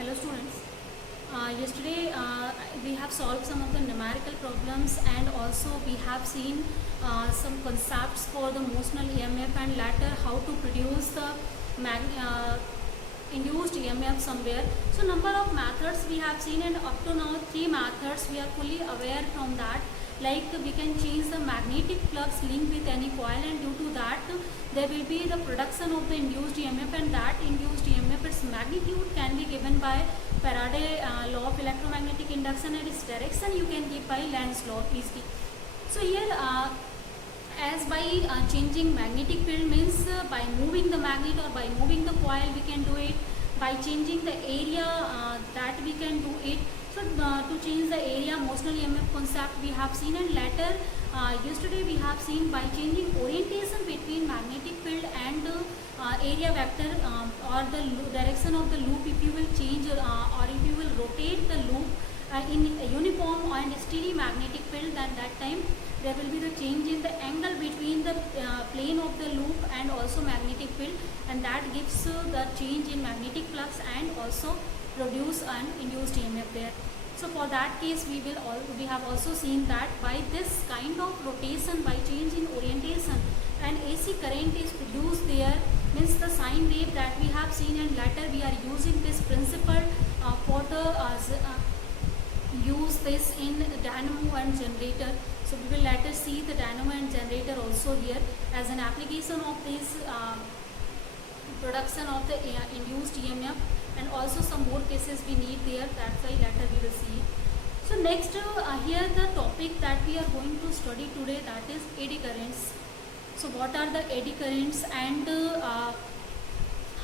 Hello students. Yesterday we have solved some of the numerical problems, and also we have seen some concepts for the motional EMF, and later how to produce the induced EMF somewhere. So number of methods we have seen, and up to now 3 methods we are fully aware from that. Like we can change the magnetic flux linked with any coil, and due to that there will be the production of the induced EMF, and that induced EMF, its magnitude can be given by Faraday law of electromagnetic induction, and its direction you can give by Lenz law easily. So here as by changing magnetic field means by moving the magnet or by moving the coil we can do it. By changing the area that we can do it. So to change the area motional EMF concept we have seen, and later yesterday we have seen by changing orientation between magnetic field and area vector or the direction of the loop, if you will change or if you will rotate the loop in a uniform and steady magnetic field, then that time there will be the change in the angle between the plane of the loop and also magnetic field, and that gives the change in magnetic flux and also produce an induced EMF there. So for that case we have also seen that by this kind of rotation, by change in orientation, an AC current is produced there, means the sine wave that we have seen, and later we are using this principle for the use this in dynamo and generator. So we will later see the dynamo and generator also here as an application of this production of the induced EMF, and also some more cases we need there, that's why later we will see. So next here the topic that we are going to study today, that is eddy currents. So what are the eddy currents and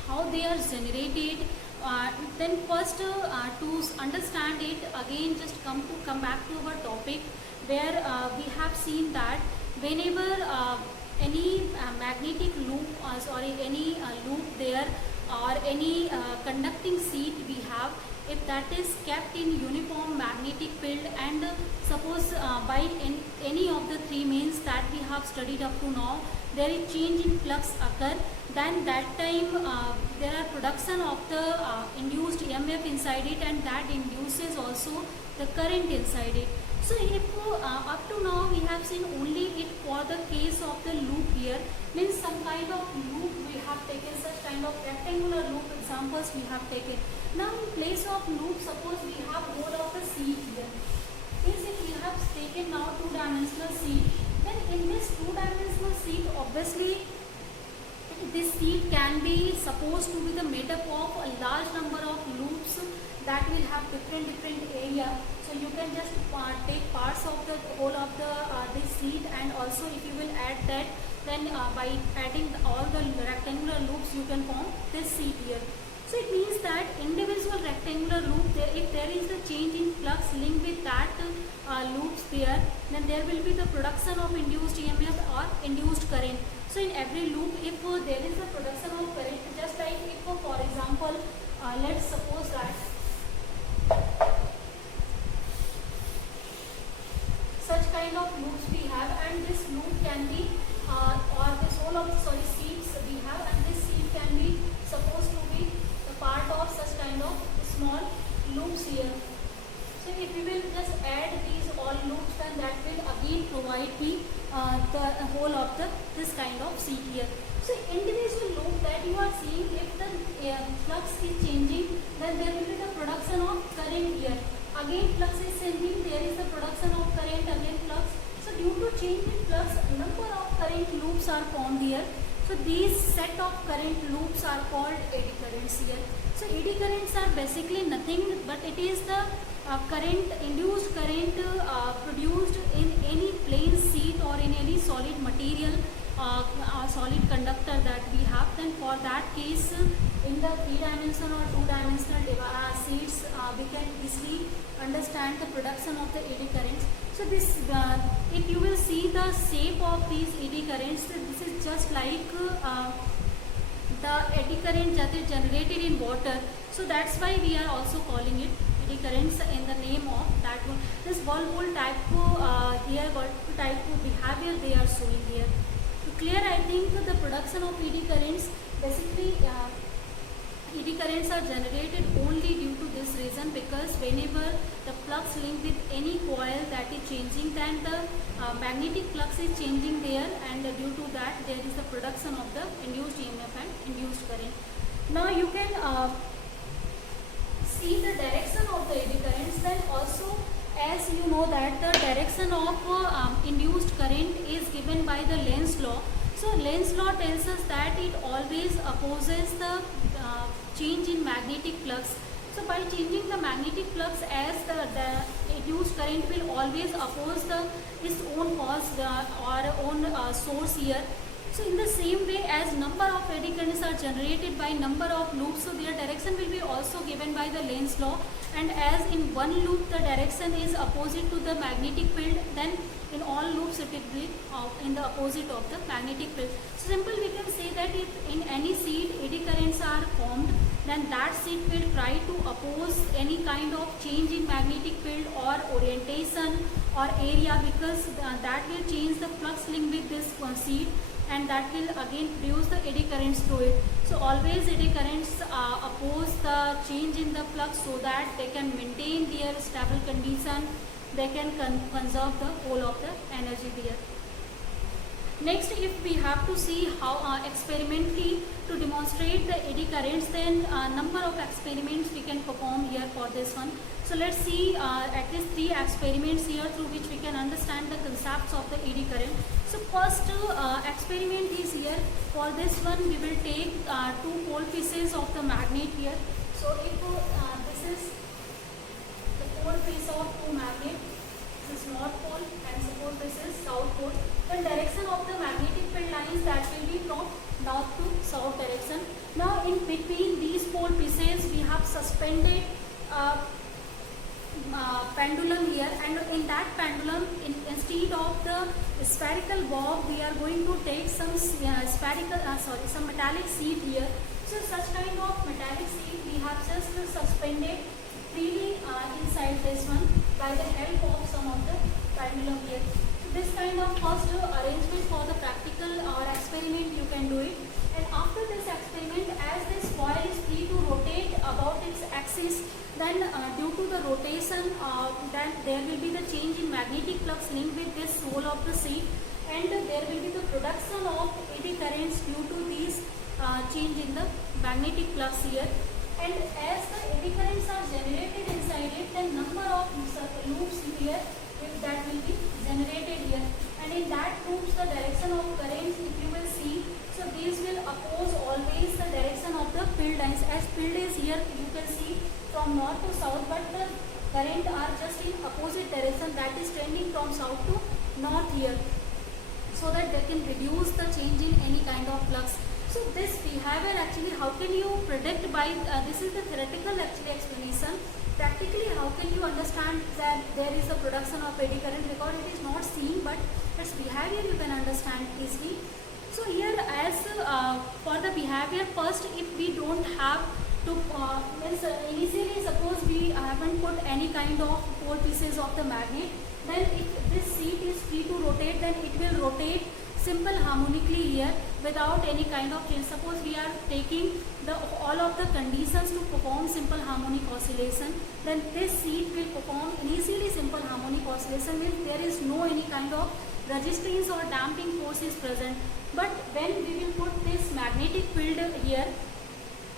how they are generated. Then first to understand it again, just come back to our topic where we have seen that whenever any magnetic loop any loop there or any conducting sheet we have, if that is kept in uniform magnetic field, and suppose by any of the three means that we have studied up to now, there is change in flux occur, then that time there are production of the induced EMF inside it, and that induces also the current inside it. So if up to now we have seen only it for the case of the loop here, means some kind of loop we have taken, such kind of rectangular loop examples we have taken. Now in place of loop, suppose we have hold of a sheet here. Means if we have taken now two-dimensional sheet, then in this two-dimensional sheet obviously this sheet can be supposed to be the made up of a large number of loops that will have different area. So you can just take parts of the whole of the this sheet, and also if you will add that, then by adding all the rectangular loops you can form this sheet here. So it means that individual rectangular loop, if there is a change in flux linked with that loops there, then there will be the production of induced EMF or induced current. So in every loop, if there is a production of current, just like if for example let's suppose that such kind of loops we have, and this loop can be or this whole of sheets we have, and this sheet can be supposed to be the part of such kind of small loops here. So if we will just add these all loops, then that will again provide the whole of this kind of sheet here. So individual loop that you are seeing, if the flux is changing, then there will be the production of current here. Again flux is changing, there is the production of current, again flux. So due to change in flux, number of current loops are formed here. So these set of current loops are called eddy currents here. So eddy currents are basically nothing but it is the induced current produced in any plane sheet or in any solid material, solid conductor that we have. Then for that case, in the 3-dimensional or 2-dimensional sheets, we can easily understand the production of the eddy currents. So this, if you will see the shape of these eddy currents, this is just like the eddy current that is generated in water. So that's why we are also calling it eddy currents in the name of that one. This whirlpool type here, whirlpool type behavior they are showing here. To clear, I think the production of eddy currents, basically eddy currents are generated only due to whenever the flux link with any coil that is changing, then the magnetic flux is changing there, and due to that there is the production of the induced EMF and induced current. Now you can see the direction of the eddy currents. Then also, as you know that the direction of induced current is given by the Lenz law. So Lenz law tells us that it always opposes the change in magnetic flux. So by changing the magnetic flux, as the induced current will always oppose its own cause or own source here. So in the same way, as number of eddy currents are generated by number of loops, so their direction will be also given by the Lenz law. And as in one loop the direction is opposite to the magnetic field, then in all loops it will be in the opposite of the magnetic field. So simple, we can say that if in any seed eddy currents are formed, then that seed will try to oppose any kind of change in magnetic field or orientation or area, because that will change the flux link with this seed, and that will again produce the eddy currents through it. So always eddy currents oppose the change in the flux so that they can maintain their stable condition, they can conserve the whole of the energy there. Next, if we have to see how experimentally to demonstrate the eddy currents, then number of experiments we can perform here for this one. So let's see at least 3 experiments here through which we can understand the concepts of the eddy current. So first experiment is here. For this one we will take 2 pole pieces of the magnet here. So if this is the pole piece of 2 magnet, this is north pole and suppose this is south pole, then direction of the magnetic field lines, that will be from north to south direction. Now in between these pole pieces we have suspended pendulum here, and in that pendulum, instead of the spherical bob, we are going to take some some metallic sheet here. So such kind of metallic sheet we have just suspended freely inside this one by the help of some of the pendulum here. So this kind of first arrangement for the practical or experiment you can do it. And after this experiment, as this coil is free to rotate about its axis, then due to the rotation, then there will be the change in magnetic flux linked with this hole of the sheet, and there will be the production of eddy currents due to these change in the magnetic flux here. And as the eddy currents are generated inside it, then number of loops here that will be generated here, and in that loops the direction of currents, if you will see, so these will oppose always the direction of the field lines. As field is here, you can see from north to south, but the current are just in opposite direction, that is trending from south to north here, so that they can reduce the change in any kind of flux. So this behavior actually, how can you predict by this is the theoretical actually explanation. Practically, how can you understand that there is a production of eddy current, because it is not seen, but its behavior you can understand easily. So here, as for the behavior, first if we don't have to initially suppose we haven't put any kind of pole pieces of the magnet, then if this sheet is free to rotate, then it will rotate simple harmonically here without any kind of change. Suppose we are taking all of the conditions to perform simple harmonic oscillation, then this sheet will perform initially simple harmonic oscillation if there is no any kind of resistance or damping force is present. But when we will put this magnetic field here,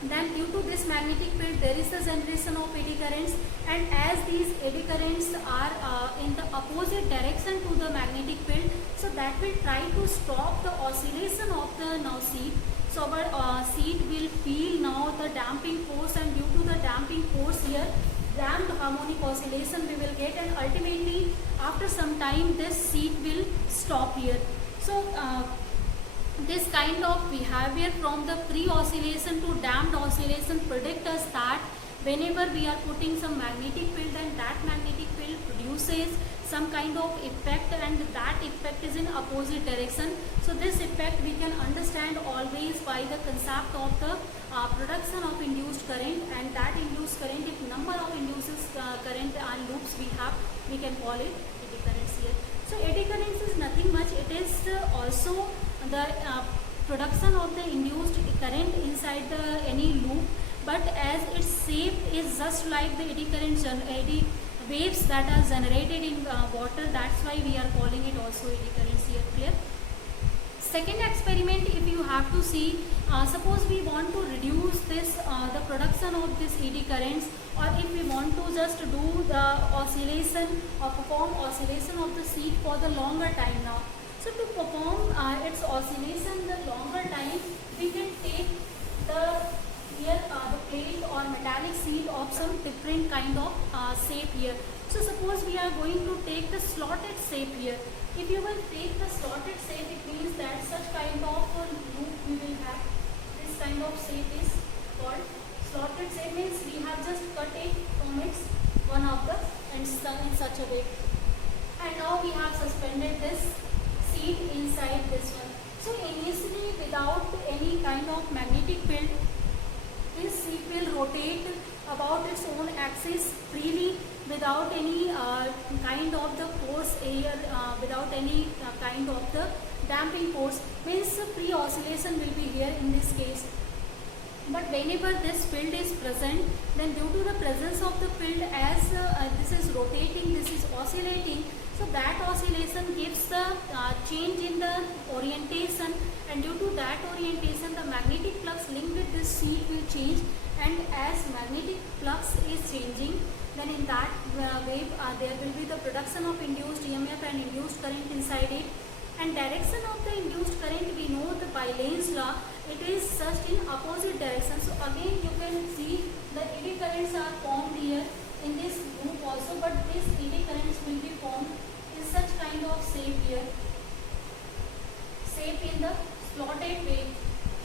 then due to this magnetic field there is the generation of eddy currents, and as these eddy currents are in the opposite direction to the magnetic field, so that will try to stop the oscillation of the now seed. So our seed will feel now the damping force, and due to the damping force here, damped harmonic oscillation we will get, and ultimately after some time this seed will stop here. So this kind of behavior from the pre-oscillation to damped oscillation predict us that whenever we are putting some magnetic field, then that magnetic field produces some kind of effect, and that effect is in opposite direction. So this effect we can understand always by the concept of the production of induced current, and that induced current, if number of induces current and loops we have, we can call it eddy currents here. So eddy currents is nothing much, it is also the production of the induced current inside the any loop, but as its shape is just like the eddy waves that are generated in water, that's why we are calling it also eddy currents here. Clear? Second experiment, if you have to see, suppose we want to reduce this the production of this eddy currents, or if we want to just do the oscillation or perform oscillation of the seed for the longer time now. So to perform its oscillation the longer time, we can take the the plate or metallic seed of some different kind of shape here. So suppose we are going to take the slotted shape here. If you will take the slotted shape, it means that such kind of loop we will have. This kind of shape is called slotted shape, means we have just cut it from its one of the ends in such a way. And now we have suspended this seed inside this one. So initially, without any kind of magnetic field, this seed will rotate about its own axis freely without any kind of the force air, without any kind of the damping force, means free oscillation will be here in this case. But whenever this field is present, then due to the presence of the field, as this is rotating, this is oscillating, so that oscillation gives the change in the orientation, and due to that orientation the magnetic flux linked with this seed will change, and as magnetic flux is changing, then in that wave there will be the production of induced EMF and induced current inside it. And direction of the induced current, we know the by Lane's law, it is just in opposite direction. So again you can see the eddy currents are formed here in this loop also, but these eddy currents will be formed in such kind of shape here, shape in the slotted way.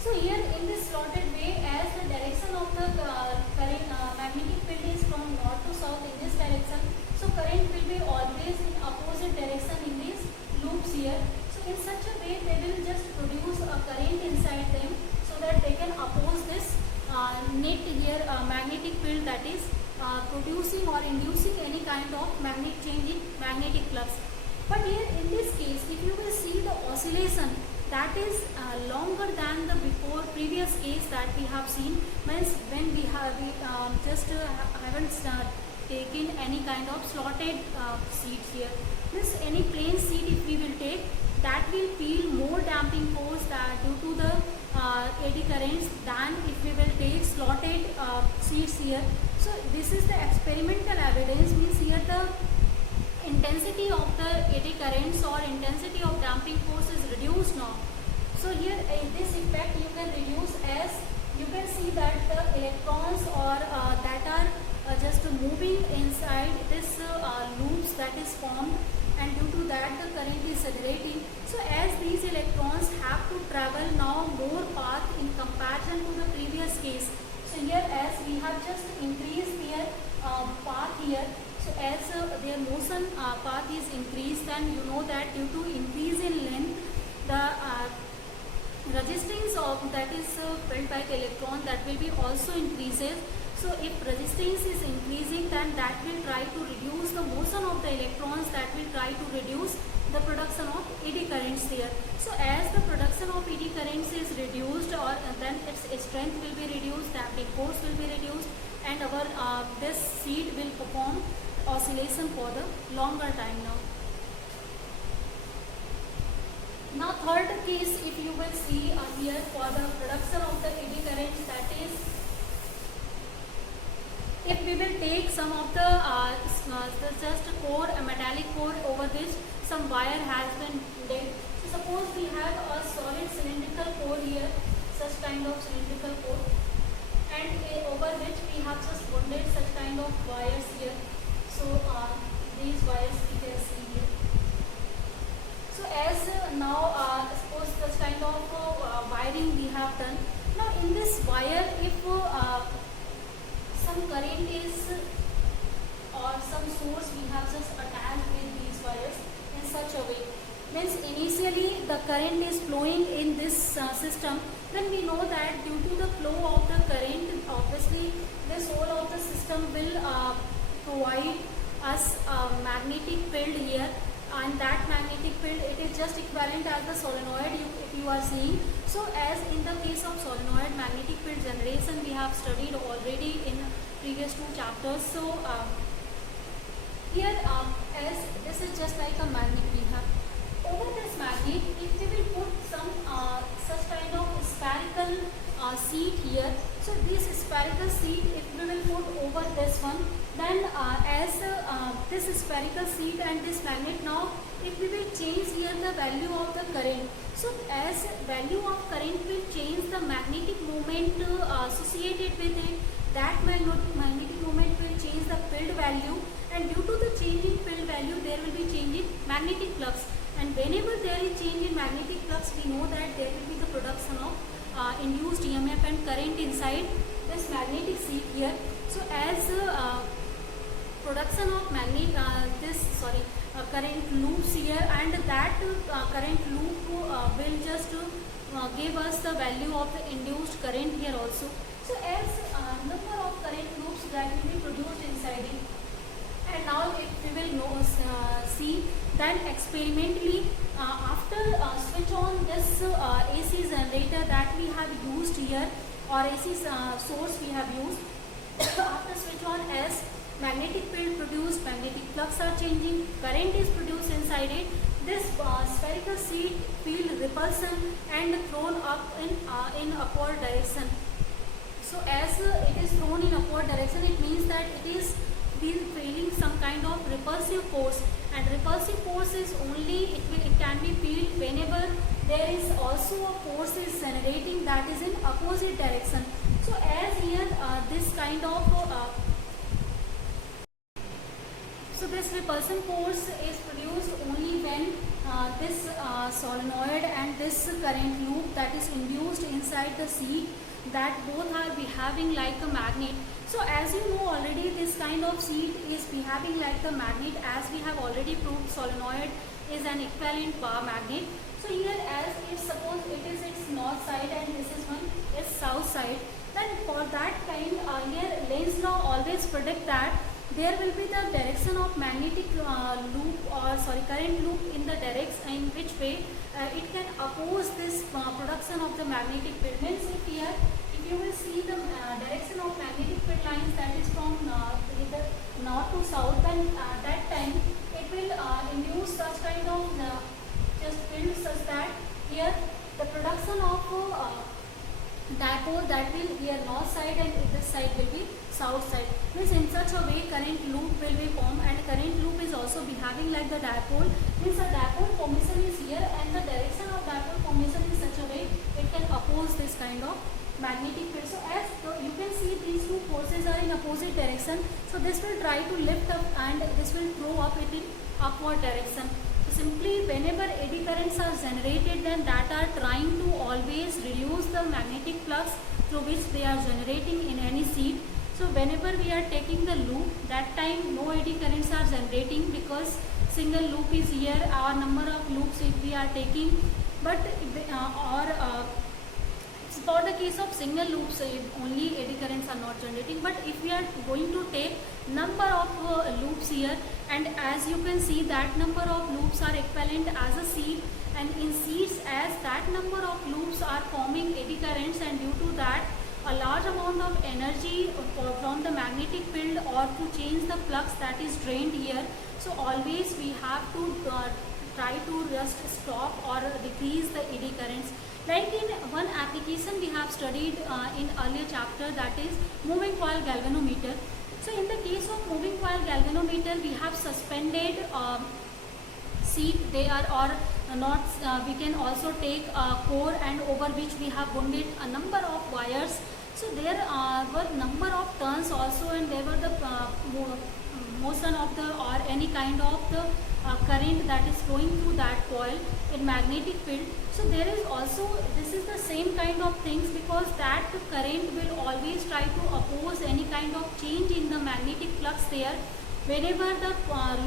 So here in this slotted way, as the direction of the current magnetic field is from north to south in this direction, so current will be always in opposite direction in these loops here. So in such a way they will just produce a current inside them, so that they can oppose this net here magnetic field that is producing or inducing any kind of change in magnetic flux. But here in this case, if you will see the oscillation, that is longer than the previous case that we have seen, means when we just haven't taken any kind of slotted seeds here. Means any plain seed if we will take, that will feel more damping force due to the eddy currents than if we will take slotted seeds here. So this is the experimental evidence, means here the intensity of the eddy currents or intensity of damping force is reduced now. So here this effect you can reduce, as you can see that the electrons or that are just moving inside this loops that is formed, and due to that the current is generating. So as these electrons have to travel now more path in comparison to the previous case. So here as we have just increased their path here, so as their motion path is increased, and you know that due to increase in length, the resistance of that is felt by the electron, that will be also increases. So if resistance is increasing, then that will try to reduce the motion of the electrons, that will try to reduce the production of eddy currents there. So as the production of eddy currents is reduced, or then its strength will be reduced, damping force will be reduced, and our this seed will perform oscillation for the longer time now. Now third case, if you will see here for the production of the eddy currents, that is if we will take some of the just core, a metallic core over which some wire has been laid. So suppose we have a solid cylindrical core here, such kind of cylindrical core, and over which we have just bonded such kind of wires here. So these wires we can see here. So as now suppose such kind of wiring we have done. Now in this wire, if some current is or some source we have just attached with these wires in such a way, means initially the current is flowing in this system, then we know that due to the flow of the current, obviously this whole of the system will provide us a magnetic field here, and that magnetic field, it is just equivalent as the solenoid if you are seeing. So as in the case of solenoid magnetic field generation, we have studied already in previous two chapters. So here as this is just like a magnet we have. Over this magnet, if we will put some such kind of spherical seed here, so this spherical seed if we will put over this one, then as this spherical seed and this magnet, now if we will change here the value of the current, so as value of current will change the magnetic moment associated with it, that magnetic moment will change the field value, and due to the change in field value there will be change in magnetic flux, and whenever there is change in magnetic flux, we know that there will be the production of induced EMF and current inside this magnetic sheet here. So as production of current loops here, and that current loop will just give us the value of the induced current here also. So as number of current loops that will be produced inside it. And now if we will see, then experimentally after switch on this AC generator that we have used here, or AC source we have used, after switch on, as magnetic field produced, magnetic flux are changing, current is produced inside it, this spherical sheet field repulsion and thrown up in upward direction. So as it is thrown in upward direction, it means that it is feeling some kind of repulsive force, and repulsive force is only it can be felt whenever there is also a force is generating that is in opposite direction. So as here this kind of so this repulsion force is produced only when this solenoid and this current loop that is induced inside the sheet, that both are behaving like a magnet. So as you know already, this kind of sheet is behaving like the magnet, as we have already proved solenoid is an equivalent bar magnet. So here as if suppose it is its north side and this is one is south side, then for that kind here Lenz law always predict that there will be the direction of magnetic loop or current loop in the direction in which way it can oppose this production of the magnetic field. Means if here if you will see the direction of magnetic field lines that is from either north to south, then that time it will induce such kind of just field such that here the production of dipole that will here north side and this side will be south side. Means in such a way current loop will be formed, and current loop is also behaving like the dipole. Means a dipole formation is here and the direction of dipole formation in such a way it can oppose this kind of magnetic field. So as you can see these two forces are in opposite direction, so this will try to lift up and this will throw up it in upward direction. So simply whenever eddy currents are generated, then that are trying to always reduce the magnetic flux through which they are generating in any sheet. So whenever we are taking the loop, that time no eddy currents are generating because single loop is here, our number of loops if we are taking, but for the case of single loops only eddy currents are not generating. But if we are going to take number of loops here, and as you can see that number of loops are equivalent as a sheet, and in sheets as that number of loops are forming eddy currents, and due to that a large amount of energy from the magnetic field or to change the flux that is drained here. So always we have to try to just stop or decrease the eddy currents. Like in one application we have studied in earlier chapter, that is moving coil galvanometer. So in the case of moving coil galvanometer, we have suspended sheet there, or not we can also take a core and over which we have wounded a number of wires. So there were number of turns also, and there were the motion of the or any kind of the current that is flowing through that coil in magnetic field. So there is also, this is the same kind of things, because that current will always try to oppose any kind of change in the magnetic flux there. Whenever the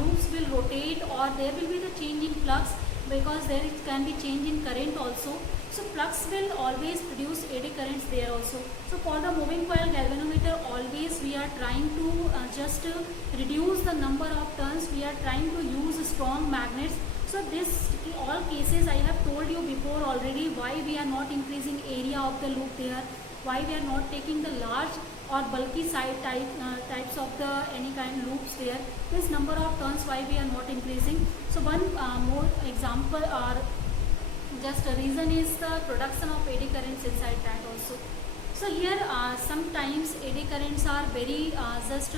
loops will rotate or there will be the change in flux, because there can be change in current also. So flux will always produce eddy currents there also. So for the moving coil galvanometer, always we are trying to just reduce the number of turns. We are trying to use strong magnets So this all cases I have told you before already why we are not increasing area of the loop there, why we are not taking the large or bulky side types of the any kind loops there. This number of turns why we are not increasing. So one more example or just a reason is the production of eddy currents inside that also. So here sometimes eddy currents are very just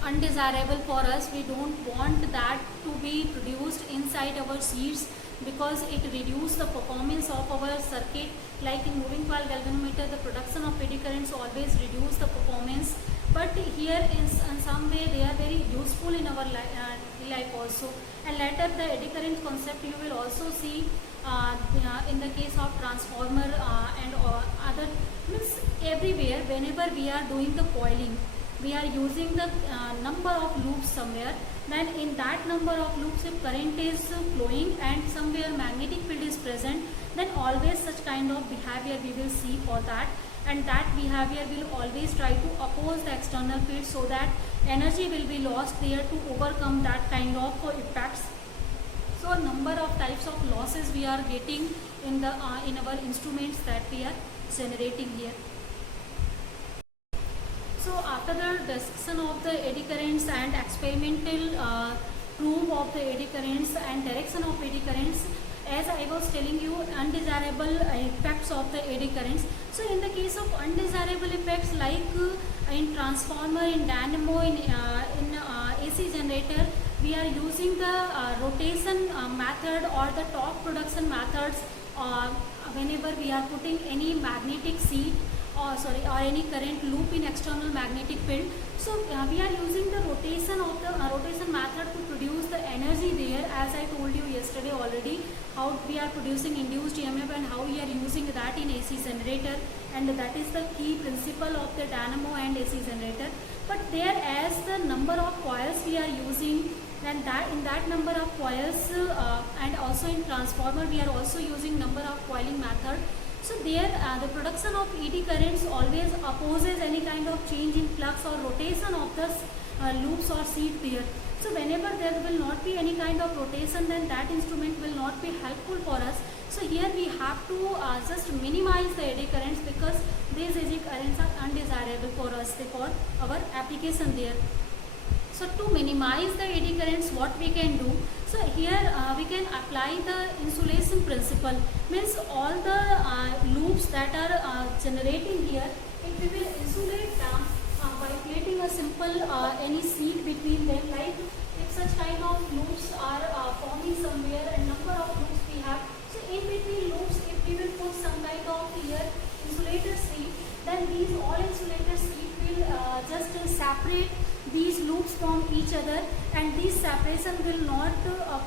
undesirable for us. We don't want that to be produced inside our seats because it reduces the performance of our circuit. Like in moving coil galvanometer, the production of eddy currents always reduce the performance, but here in some way they are very useful in our life also. And later the eddy current concept you will also see in the case of transformer and other, means everywhere whenever we are doing the coiling, we are using the number of loops somewhere. Then in that number of loops, if current is flowing and somewhere magnetic field is present, then always such kind of behavior we will see for that, and that behavior will always try to oppose the external field so that energy will be lost there to overcome that kind of effects. So a number of types of losses we are getting in the in our instruments that we are generating here. So after the discussion of the eddy currents and experimental proof of the eddy currents and direction of eddy currents, as I was telling you, undesirable effects of the eddy currents. So in the case of undesirable effects, like in transformer, in dynamo, in AC generator, we are using the rotation method or the torque production methods whenever we are putting any magnetic seat or any current loop in external magnetic field. So we are using the rotation of the rotation method to produce the energy there, as I told you yesterday already, how we are producing induced EMF and how we are using that in AC generator, and that is the key principle of the dynamo and AC generator. But there, as the number of coils we are using, and that in that number of coils and also in transformer we are also using number of coiling method. So there the production of eddy currents always opposes any kind of change in flux or rotation of the loops or seat there. So whenever there will not be any kind of rotation, then that instrument will not be helpful for us. So here we have to just minimize the eddy currents because these eddy currents are undesirable for us for our application there. So to minimize the eddy currents, what we can do? So here we can apply the insulation principle. Means all the loops that are generating here, if we will insulate them by creating a simple any seat between them, like if such kind of loops are forming somewhere and number of loops we have. So in between loops, if we will put some kind of here insulator sheet, then these all insulator sheet will just separate these loops from each other, and this separation will not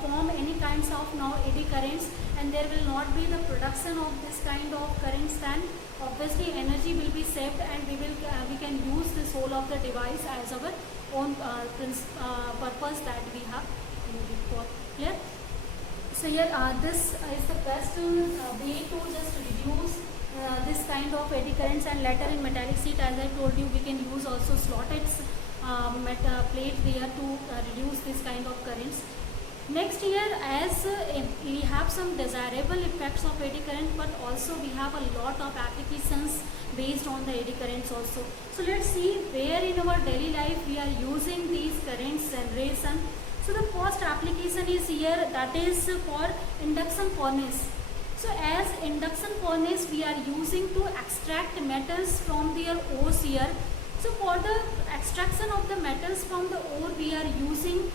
form any kinds of now eddy currents, and there will not be the production of this kind of currents. Then obviously energy will be saved, and we can use this whole of the device as our own purpose that we have for. Clear? So here this is the best way to just reduce this kind of eddy currents, and later in metallic seat, as I told you, we can use also slotted plate there to reduce this kind of currents. Next here, as we have some desirable effects of eddy current, but also we have a lot of applications based on the eddy currents also. So let's see where in our daily life we are using these currents generation. So the first application is here, that is for induction furnace. So as induction furnace, we are using to extract metals from their ores here. So for the extraction of the metals from the ore, we are using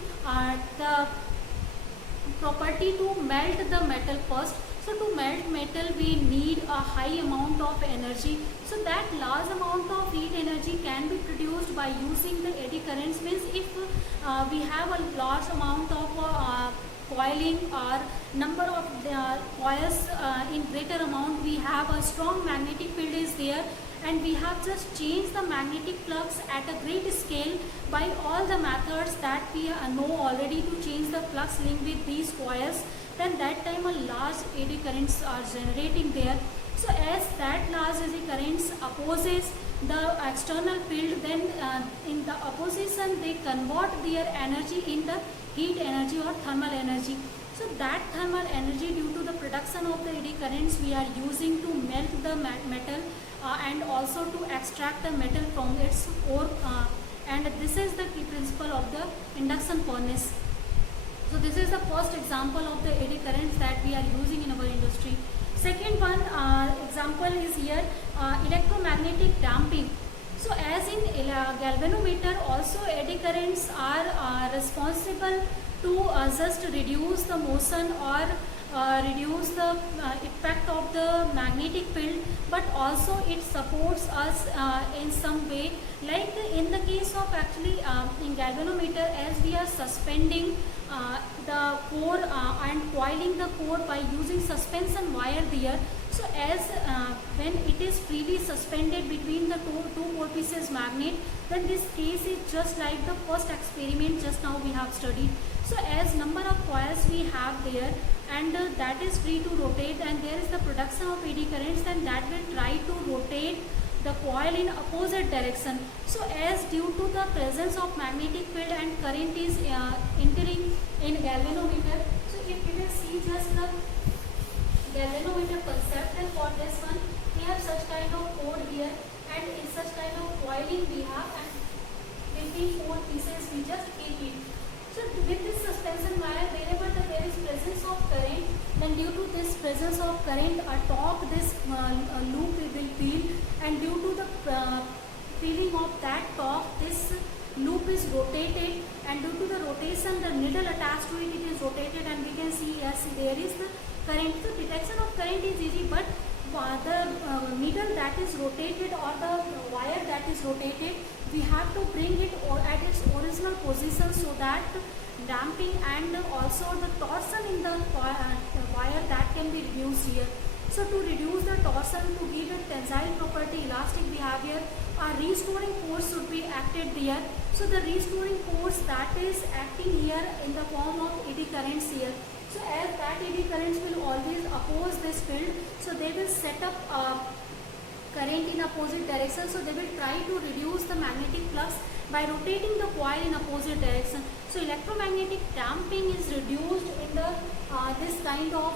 the property to melt the metal first. So to melt metal, we need a high amount of energy. So that large amount of heat energy can be produced by using the eddy currents. Means if we have a large amount of coiling or number of coils in greater amount, we have a strong magnetic field is there, and we have just changed the magnetic flux at a great scale by all the methods that we know already to change the flux link with these coils. Then that time a large eddy currents are generating there. So as that large eddy currents opposes the external field, then in the opposition they convert their energy in the heat energy or thermal energy. So that thermal energy, due to the production of the eddy currents, we are using to melt the metal and also to extract the metal from its ore, and this is the key principle of the induction furnace. So this is the first example of the eddy currents that we are using in our industry. Second one example is here, electromagnetic damping. So as in galvanometer, also eddy currents are responsible to just reduce the motion or reduce the effect of the magnetic field, but also it supports us in some way. Like in the case of actually in galvanometer, as we are suspending the core and coiling the core by using suspension wire there. So as when it is freely suspended between the two core pieces magnet, then this case is just like the first experiment just now we have studied. So as number of coils we have there, and that is free to rotate, and there is the production of eddy currents, then that will try to rotate the coil in opposite direction. So as due to the presence of magnetic field and current is entering in galvanometer, so if we will see just the galvanometer concept, and for this one we have such kind of core here, and in such kind of coiling we have, and between four pieces we just keep it. So with this suspension wire, wherever there is presence of current, then due to this presence of current, a torque, this loop will feel, and due to the feeling of that torque, this loop is rotated, and due to the rotation, the needle attached to it is rotated, and we can see, yes, there is the current. So detection of current is easy, but the needle that is rotated or the wire that is rotated, we have to bring it at its original position, so that damping and also the torsion in the wire that can be reduced here. So to reduce the torsion, to give it tensile property, elastic behavior, a restoring force should be acted there. So the restoring force that is acting here in the form of eddy currents here. So as that eddy currents will always oppose this field, so they will set up current in opposite direction. So they will try to reduce the magnetic flux by rotating the coil in opposite direction. So electromagnetic damping is reduced in the this kind of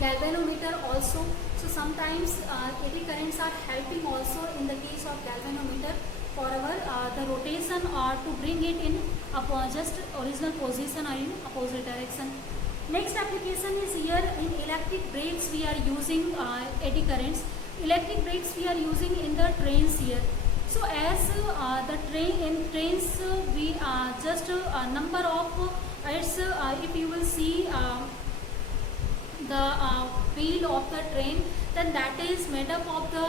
galvanometer also. So sometimes eddy currents are helping also in the case of galvanometer for our the rotation, or to bring it in just original position or in opposite direction. Next application is here in electric brakes. We are using eddy currents. Electric brakes we are using in the trains here. So as the trains we just a number of it's if you will see the wheel of the train, then that is made up of the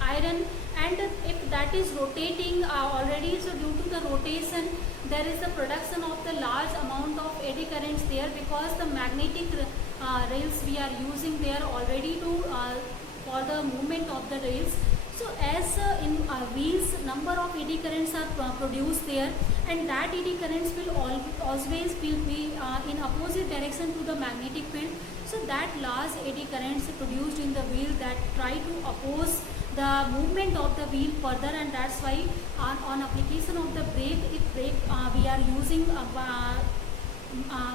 iron, and if that is rotating already, so due to the rotation there is the production of the large amount of eddy currents there, because the magnetic rails we are using there already to for the movement of the rails. So as in wheels, number of eddy currents are produced there, and that eddy currents will always will be in opposite direction to the magnetic field. So that large eddy currents produced in the wheel that try to oppose the movement of the wheel further, and that's why on application of the brake, if brake we are using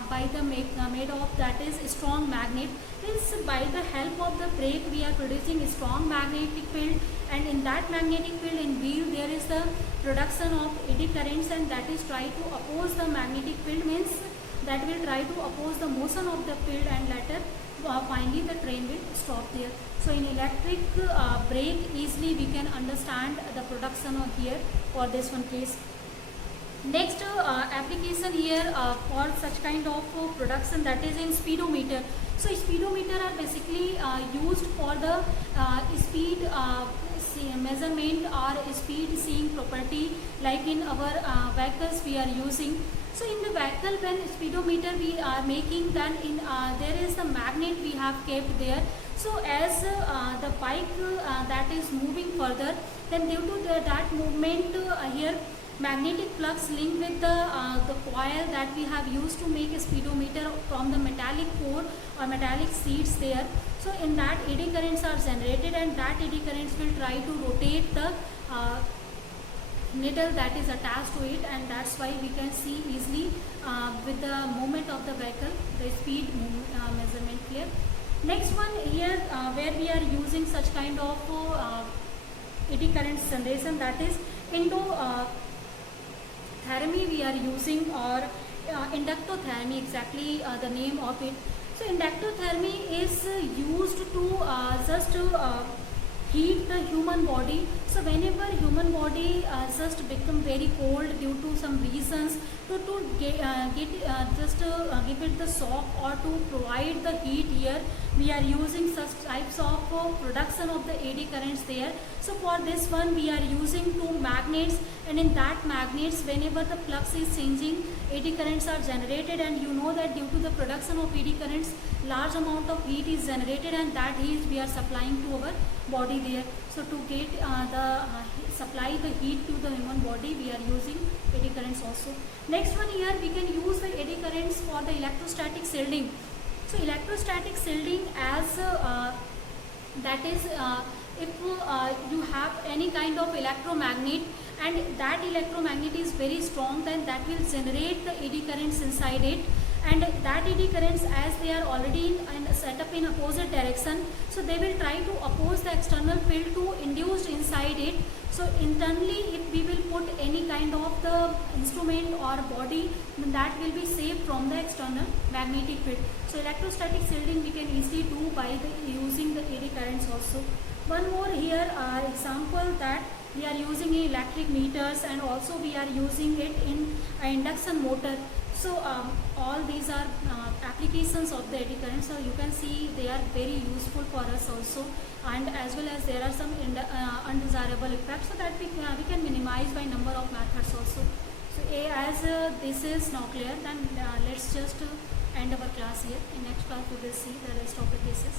by the made of that is strong magnet. Means by the help of the brake we are producing a strong magnetic field, and in that magnetic field in wheel there is the production of eddy currents, and that is try to oppose the magnetic field, means that will try to oppose the motion of the field, and later finally the train will stop there. So in electric brake easily we can understand the production of here for this one case. Next application here for such kind of production, that is in speedometer. So speedometer are basically used for the speed measurement or speed seeing property, like in our vehicles we are using. So in the vehicle, when speedometer we are making, then in there is the magnet we have kept there. So as the bike that is moving further, then due to that movement here, magnetic flux linked with the coil that we have used to make a speedometer from the metallic core or metallic sheets there. So in that eddy currents are generated, and that eddy currents will try to rotate the needle that is attached to it, and that's why we can see easily with the movement of the vehicle the speed measurement clear. Next one here where we are using such kind of eddy current generation, that is endothermy we are using, or inductothermy, exactly the name of it. So inductothermy is used to just heat the human body. So whenever human body just become very cold due to some reasons, to give it the shock or to provide the heat here, we are using such types of production of the eddy currents there. So for this one we are using two magnets, and in that magnets whenever the flux is changing, eddy currents are generated, and you know that due to the production of eddy currents large amount of heat is generated, and that heat we are supplying to our body there. So to get supply the heat to the human body, we are using eddy currents also. Next one here, we can use the eddy currents for the electrostatic shielding. So electrostatic shielding as that is if you have any kind of electromagnet and that electromagnet is very strong, then that will generate the eddy currents inside it, and that eddy currents, as they are already set up in opposite direction, so they will try to oppose the external field to induced inside it. So internally if we will put any kind of the instrument or body, then that will be safe from the external magnetic field. So electrostatic shielding we can easily do by using the eddy currents also. One more here example, that we are using electric meters, and also we are using it in induction motor. So all these are applications of the eddy current. So you can see they are very useful for us also, and as well as there are some undesirable effects, so that we can minimize by number of methods also. So as this is now clear, then let's just end our class here. In next class we will see the rest of the cases.